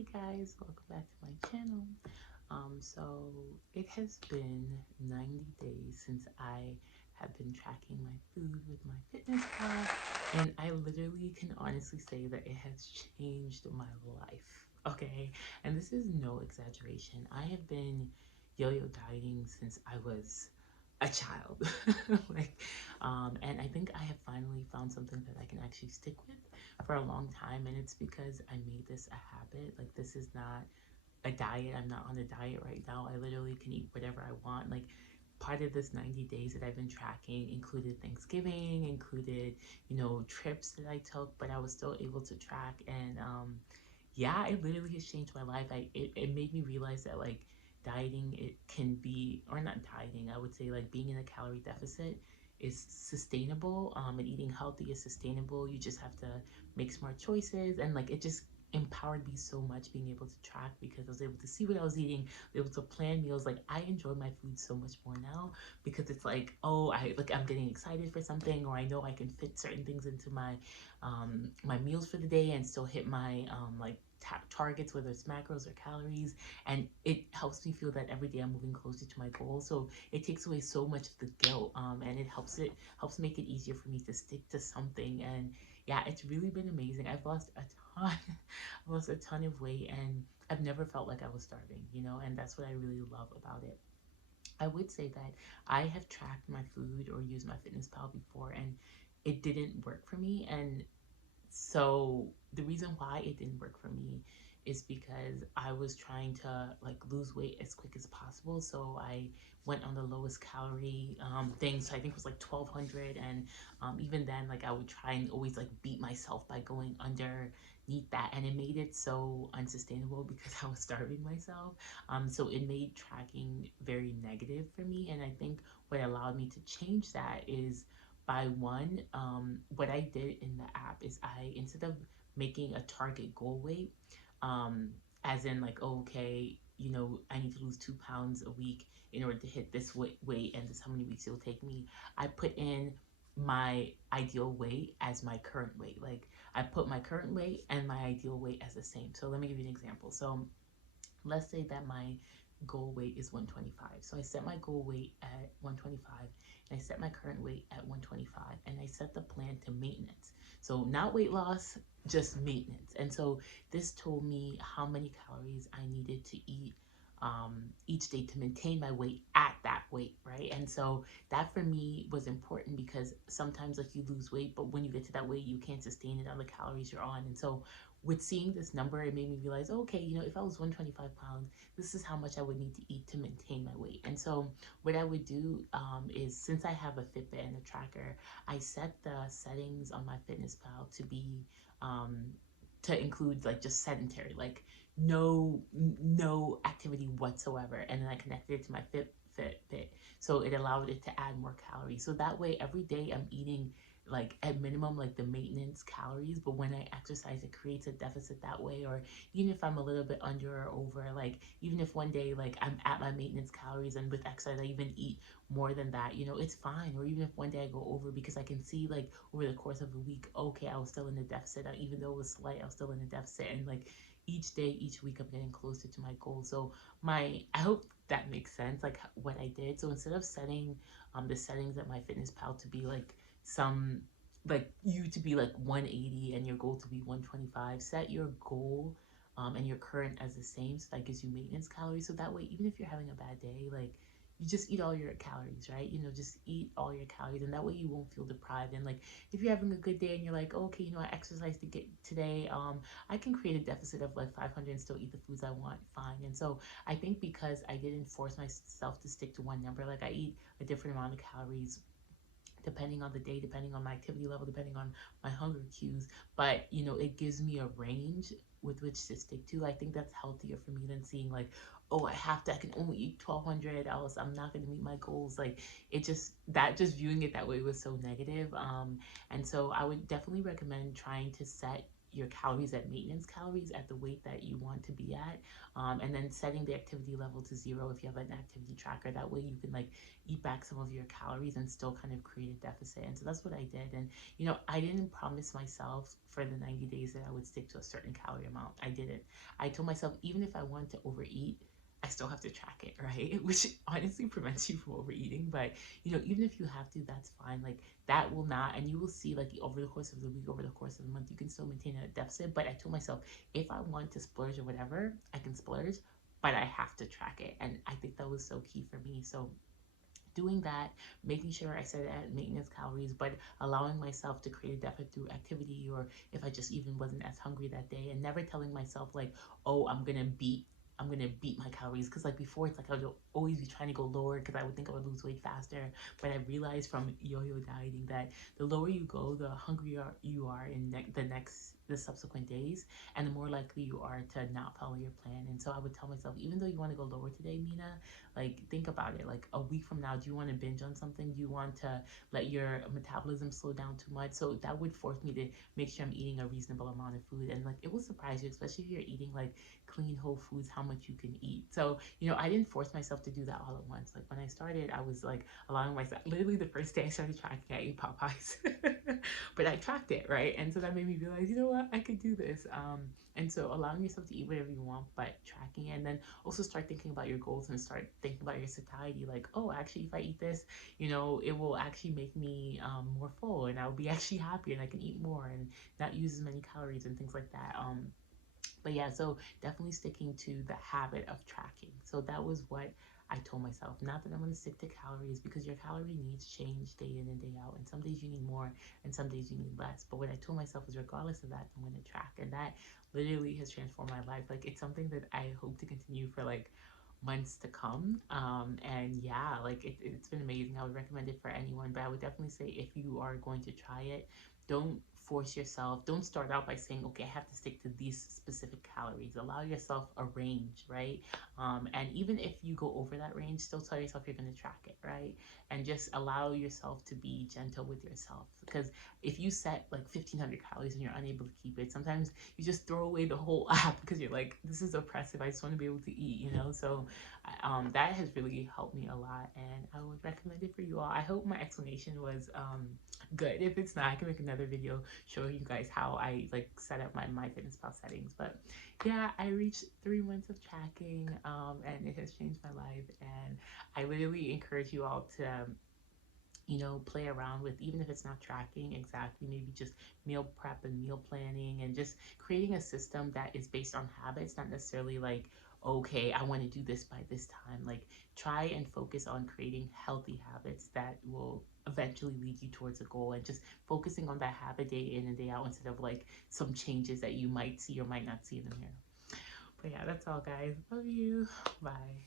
Hey guys, welcome back to my channel. So it has been 90 days since I have been tracking my food with MyFitnessPal, and I literally can honestly say that it has changed my life. Okay, and this is no exaggeration. I have been yo-yo dieting since I was a child. And I think I have finally found something that I can actually stick with for a long time, and it's because I made this a habit. Like, this is not a diet. I'm not on a diet right now. I literally can eat whatever I want. Like, part of this 90 days that I've been tracking included Thanksgiving, included, trips that I took, but I was still able to track. And yeah, it literally has changed my life. It made me realize that, like, dieting, it can be, or not dieting, I would say, like, being in a calorie deficit is sustainable, and eating healthy is sustainable. You just have to make smart choices, and like, it just empowered me so much being able to track, because I was able to see what I was eating, able to plan meals. Like, I enjoy my food so much more now, because it's like, oh, I'm getting excited for something, or I know I can fit certain things into my meals for the day and still hit my like targets, whether it's macros or calories. And it helps me feel that every day I'm moving closer to my goal. So it takes away so much of the guilt, and it helps make it easier for me to stick to something. And yeah, it's really been amazing. I've lost a ton. I lost a ton of weight, and I've never felt like I was starving, and that's what I really love about it. I would say that I have tracked my food or used my fitness pal before, and it didn't work for me. And so the reason why it didn't work for me is because I was trying to, like, lose weight as quick as possible. So I went on the lowest calorie thing. So I think it was like 1200, and even then, like, I would try and always like beat myself by going underneath that, and it made it so unsustainable because I was starving myself. So it made tracking very negative for me, and I think what allowed me to change that is, by one, what I did in the app is, I, instead of making a target goal weight, um, as in, like, oh, okay, I need to lose 2 pounds a week in order to hit this weight, and this is how many weeks it will take me. I put in my ideal weight as my current weight. Like, I put my current weight and my ideal weight as the same. So let me give you an example. So let's say that my goal weight is 125. So I set my goal weight at 125, and I set my current weight at 125, and I set the plan to maintenance. So not weight loss, just maintenance. And so this told me how many calories I needed to eat each day to maintain my weight at that weight, right? And so that for me was important, because sometimes, like, you lose weight, but when you get to that weight, you can't sustain it on the calories you're on. And so with seeing this number, it made me realize, oh, okay, if I was 125 pounds, this is how much I would need to eat to maintain my weight. And so what I would do, is, since I have a Fitbit and a tracker, I set the settings on my Fitness Pal to be, to include, like, just sedentary, like, no activity whatsoever. And then I connected it to my Fitbit, so it allowed it to add more calories. So that way, every day I'm eating, like, at minimum, like, the maintenance calories, but when I exercise, it creates a deficit that way. Or even if I'm a little bit under or over, like, even if one day, like, I'm at my maintenance calories, and with exercise I even eat more than that, it's fine. Or even if one day I go over, because I can see, like, over the course of a week, okay, I was still in the deficit. Even though it was slight, I was still in the deficit. And, like, each day, each week, I'm getting closer to my goal. So I hope that makes sense, like, what I did. So instead of setting the settings at my fitness pal to be like, some like, you to be like 180 and your goal to be 125, set your goal and your current as the same, so that gives you maintenance calories. So that way, even if you're having a bad day, like, you just eat all your calories, right? Just eat all your calories, and that way you won't feel deprived. And, like, if you're having a good day and you're like, okay, I exercised to get today, I can create a deficit of like 500 and still eat the foods I want, fine. And so I think, because I didn't force myself to stick to one number, like, I eat a different amount of calories depending on the day, depending on my activity level, depending on my hunger cues. But, it gives me a range with which to stick to. I think that's healthier for me than seeing, like, oh, I can only eat 1200, else I'm not going to meet my goals. Like, just viewing it that way was so negative. And so I would definitely recommend trying to set your calories at maintenance calories at the weight that you want to be at, and then setting the activity level to 0 if you have an activity tracker. That way you can like eat back some of your calories and still kind of create a deficit. And so that's what I did. And I didn't promise myself for the 90 days that I would stick to a certain calorie amount. I didn't. I told myself even if I wanted to overeat, I still have to track it, right? Which honestly prevents you from overeating. But even if you have to, that's fine. Like that will not, and you will see like over the course of the week, over the course of the month, you can still maintain a deficit. But I told myself if I want to splurge or whatever, I can splurge, but I have to track it. And I think that was so key for me. So doing that, making sure I set it at maintenance calories, but allowing myself to create a deficit through activity, or if I just even wasn't as hungry that day, and never telling myself like, oh, I'm gonna beat my calories, because like before it's like I would always be trying to go lower because I would think I would lose weight faster. But I realized from yo-yo dieting that the lower you go, the hungrier you are in the subsequent days, and the more likely you are to not follow your plan. And so I would tell myself, even though you want to go lower today, Mina, like think about it. Like a week from now, do you want to binge on something? Do you want to let your metabolism slow down too much? So that would force me to make sure I'm eating a reasonable amount of food. And like it will surprise you, especially if you're eating like clean whole foods, how much you can eat. So I didn't force myself to do that all at once. Like when I started, I was like allowing myself, literally the first day I started tracking, I ate Popeyes. But I tracked it, right? And so that made me realize, you know what, I could do this. And so allowing yourself to eat whatever you want, but tracking it. And then also start thinking about your goals and start thinking about your satiety. Like, oh, actually, if I eat this, it will actually make me more full, and I'll be actually happy, and I can eat more and not use as many calories and things like that. But yeah, so definitely sticking to the habit of tracking. So that was what I told myself. Not that I'm going to stick to calories, because your calorie needs change day in and day out. And some days you need more and some days you need less. But what I told myself is, regardless of that, I'm going to track. And that literally has transformed my life. Like it's something that I hope to continue for like months to come. And yeah, like it's been amazing. I would recommend it for anyone, but I would definitely say if you are going to try it, don't force yourself. Don't start out by saying, okay, I have to stick to these specific calories. Allow yourself a range, right? And even if you go over that range, still tell yourself you're going to track it, right? And just allow yourself to be gentle with yourself. Because if you set like 1,500 calories and you're unable to keep it, sometimes you just throw away the whole app because you're like, this is oppressive. I just want to be able to eat. So that has really helped me a lot, and I would recommend it for you all. I hope my explanation was good. If it's not, I can make another video showing you guys how I like set up my MyFitnessPal settings. But yeah, I reached 3 months of tracking, and it has changed my life. And I literally encourage you all to play around with, even if it's not tracking exactly, maybe just meal prep and meal planning, and just creating a system that is based on habits, not necessarily like, okay, I want to do this by this time. Like, try and focus on creating healthy habits that will eventually lead you towards a goal, and just focusing on that habit day in and day out, instead of like some changes that you might see or might not see in the mirror. But yeah, that's all, guys. Love you. Bye.